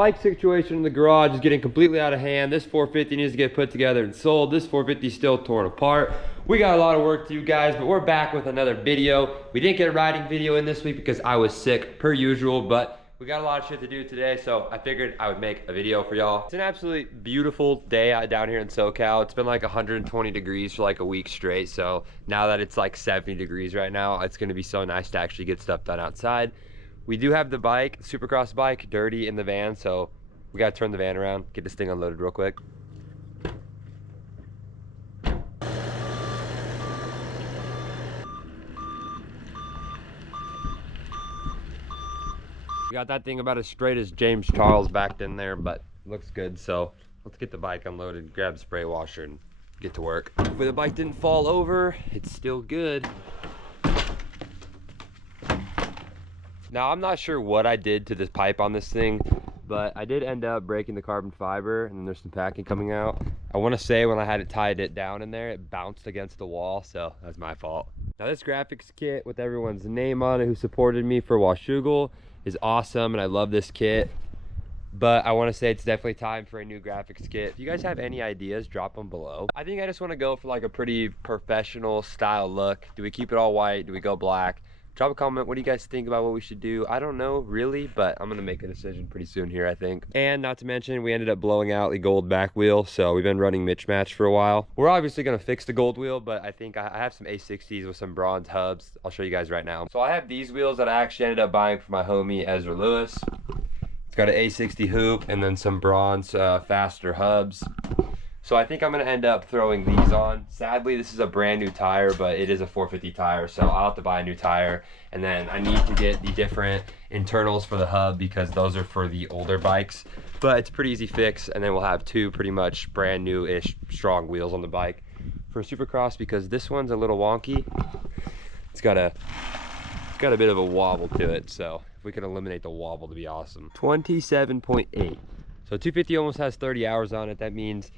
Bike situation in the garage is getting completely out of hand. This 450 needs to get put together and sold. This 450 is still torn apart. We got a lot of work to do, guys, but we're back with another video. We didn't get a riding video in this week because I was sick per usual, but we got a lot of shit to do today, so I figured I would make a video for y'all. It's an absolutely beautiful day out down here in SoCal. It's been like 120 degrees for like a week straight, so now that it's like 70 degrees right now, it's gonna be so nice to actually get stuff done outside. We do have the bike, Supercross bike, dirty in the van, so we gotta turn the van around, get this thing unloaded real quick. We got that thing about as straight as James Charles backed in there, but looks good, so let's get the bike unloaded, grab a spray washer, and get to work. Hopefully the bike didn't fall over, it's still good. Now, I'm not sure what I did to this pipe on this thing, but I did end up breaking the carbon fiber, and then there's some packing coming out. I want to say when I had it tied it down in there, it bounced against the wall, so that's my fault. Now, this graphics kit with everyone's name on it who supported me for Washougal is awesome, and I love this kit. But I want to say it's definitely time for a new graphics kit. If you guys have any ideas, drop them below. I think I just want to go for like a pretty professional style look. Do we keep it all white? Do we go black? Drop a comment. What do you guys think about what we should do? I don't know really, but I'm gonna make a decision pretty soon here, I think. And not to mention, we ended up blowing out the gold back wheel, so we've been running mismatch for a while. We're obviously gonna fix the gold wheel, but I think I have some A60s with some bronze hubs. I'll show you guys right now. So I have these wheels that I actually ended up buying for my homie Ezra Lewis. It's got an A60 hoop and then some bronze faster hubs. So I think I'm gonna end up throwing these on. Sadly, this is a brand new tire, but it is a 450 tire, so I'll have to buy a new tire. And then I need to get the different internals for the hub because those are for the older bikes. But it's a pretty easy fix, and then we'll have two pretty much brand new-ish strong wheels on the bike for Supercross because this one's a little wonky. It's got a bit of a wobble to it, so if we can eliminate the wobble, to be awesome. 27.8. So 250 almost has 30 hours on it. That means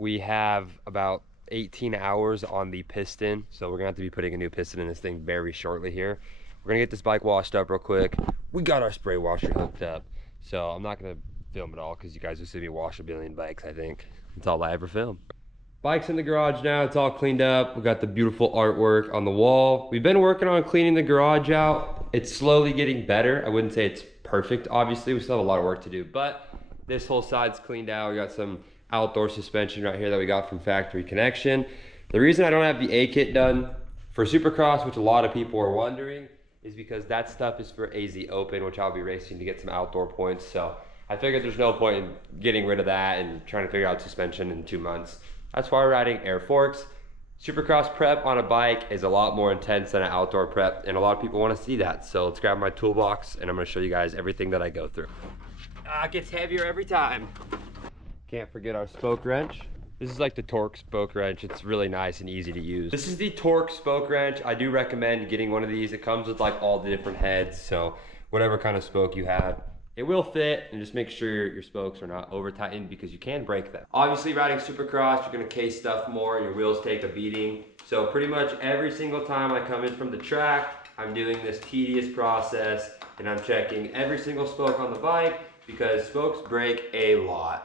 we have about 18 hours on the piston, so we're gonna have to be putting a new piston in this thing very shortly here. We're gonna get this bike washed up real quick. We got our spray washer hooked up, so I'm not gonna film it all because you guys will see me wash a billion bikes, I think. That's all I ever film. Bike's in the garage now, it's all cleaned up. We got the beautiful artwork on the wall. We've been working on cleaning the garage out. It's slowly getting better. I wouldn't say it's perfect, obviously. We still have a lot of work to do, but this whole side's cleaned out. We got some outdoor suspension right here that we got from Factory Connection. The reason I don't have the A kit done for Supercross, which a lot of people are wondering, is because that stuff is for AZ Open, which I'll be racing to get some outdoor points. So I figured there's no point in getting rid of that and trying to figure out suspension in 2 months. That's why we're riding air forks. Supercross prep on a bike is a lot more intense than an outdoor prep, and a lot of people want to see that. So let's grab my toolbox, and I'm going to show you guys everything that I go through. It gets heavier every time. Can't forget our spoke wrench. This is like the Torque spoke wrench. It's really nice and easy to use. This is the Torque spoke wrench. I do recommend getting one of these. It comes with like all the different heads, so whatever kind of spoke you have, it will fit, and just make sure your spokes are not over tightened because you can break them. Obviously, riding Supercross, you're gonna case stuff more and your wheels take a beating. So pretty much every single time I come in from the track, I'm doing this tedious process and I'm checking every single spoke on the bike because spokes break a lot.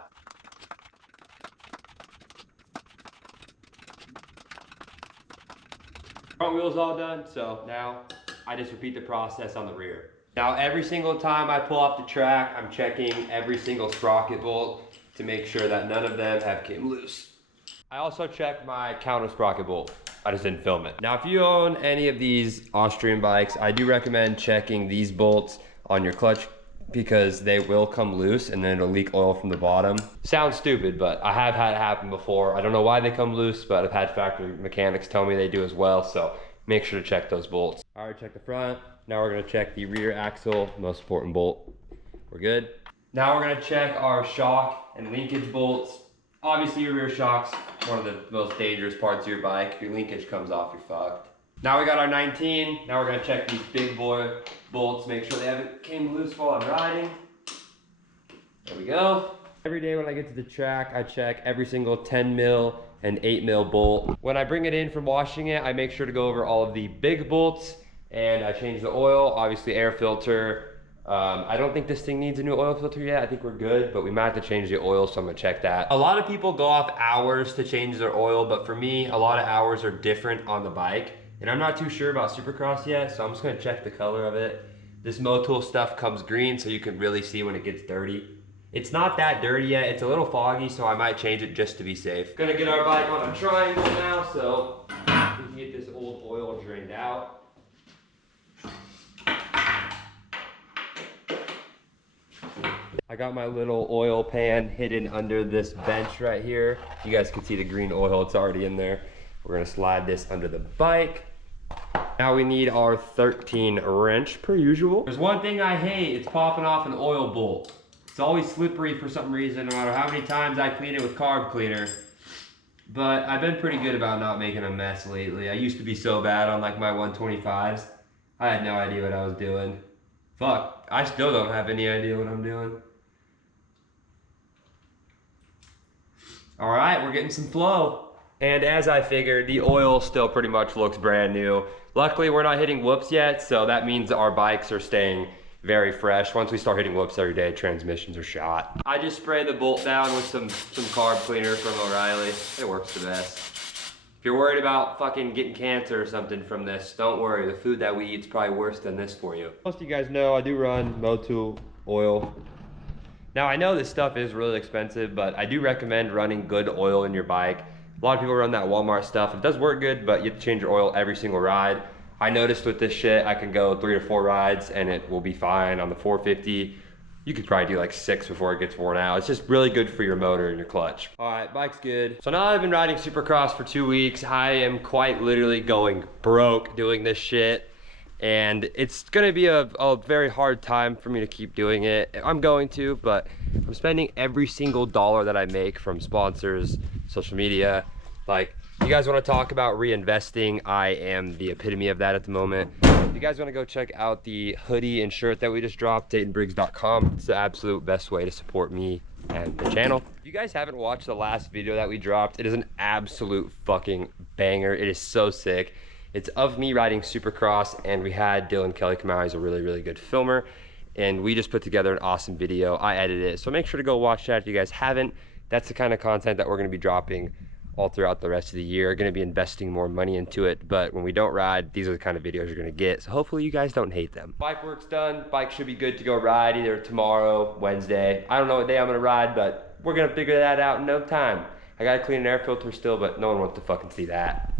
Front wheel's all done, so now I just repeat the process on the rear. Now every single time I pull off the track, I'm checking every single sprocket bolt to make sure that none of them have came loose. I also check my counter sprocket bolt. I just didn't film it. Now if you own any of these Austrian bikes, I do recommend checking these bolts on your clutch because they will come loose and then it'll leak oil from the bottom. Sounds stupid, but I have had it happen before. I don't know why they come loose, but I've had factory mechanics tell me they do as well, so make sure to check those bolts. I already checked the front. Now we're gonna check the rear axle, most important bolt. We're good. Now we're gonna check our shock and linkage bolts. Obviously your rear shock's one of the most dangerous parts of your bike. If your linkage comes off, you're fucked. Now we got our 19. Now we're gonna check these big boy bolts, make sure they haven't came loose while I'm riding. There we go. Every day when I get to the track, I check every single 10 mil and 8 mil bolt. When I bring it in from washing it, I make sure to go over all of the big bolts and I change the oil, obviously air filter, I don't think this thing needs a new oil filter yet. I think we're good, but we might have to change the oil, so I'm gonna check that. A lot of people go off hours to change their oil, but for me, a lot of hours are different on the bike. And I'm not too sure about Supercross yet, so I'm just gonna check the color of it. This Motul stuff comes green, so you can really see when it gets dirty. It's not that dirty yet, it's a little foggy, so I might change it just to be safe. Gonna get our bike on a triangle now, so we can get this old oil drained out. I got my little oil pan hidden under this bench right here. You guys can see the green oil, it's already in there. We're gonna slide this under the bike. Now we need our 13 wrench per usual. There's one thing I hate, it's popping off an oil bolt. It's always slippery for some reason, no matter how many times I clean it with carb cleaner. But I've been pretty good about not making a mess lately. I used to be so bad on like my 125s. I had no idea what I was doing. Fuck, I still don't have any idea what I'm doing. All right, we're getting some flow. And as I figured, the oil still pretty much looks brand new. Luckily, we're not hitting whoops yet, so that means our bikes are staying very fresh. Once we start hitting whoops every day, transmissions are shot. I just spray the bolt down with some carb cleaner from O'Reilly. It works the best. If you're worried about fucking getting cancer or something from this, don't worry. The food that we eat is probably worse than this for you. Most of you guys know I do run Motul oil. Now I know this stuff is really expensive, but I do recommend running good oil in your bike. A lot of people run that Walmart stuff. It does work good, but you have to change your oil every single ride. I noticed with this shit, I can go 3 or 4 rides and it will be fine. On the 450, you could probably do like 6 before it gets worn out. It's just really good for your motor and your clutch. All right, bike's good. So now I've been riding Supercross for 2 weeks. I am quite literally going broke doing this shit. And it's gonna be a very hard time for me to keep doing it. I'm going to, but I'm spending every single dollar that I make from sponsors, social media. Like, if you guys wanna talk about reinvesting, I am the epitome of that at the moment. If you guys wanna go check out the hoodie and shirt that we just dropped, DaytonBriggs.com. It's the absolute best way to support me and the channel. If you guys haven't watched the last video that we dropped, it is an absolute fucking banger. It is so sick. It's of me riding Supercross, and we had Dylan Kelly come out. He's a really, really good filmer, and we just put together an awesome video. I edited it, so make sure to go watch that if you guys haven't. That's the kind of content that we're gonna be dropping all throughout the rest of the year. Gonna be investing more money into it, but when we don't ride, these are the kind of videos you're gonna get, so hopefully you guys don't hate them. Bike work's done. Bike should be good to go ride either tomorrow, Wednesday. I don't know what day I'm gonna ride, but we're gonna figure that out in no time. I gotta clean an air filter still, but no one wants to fucking see that.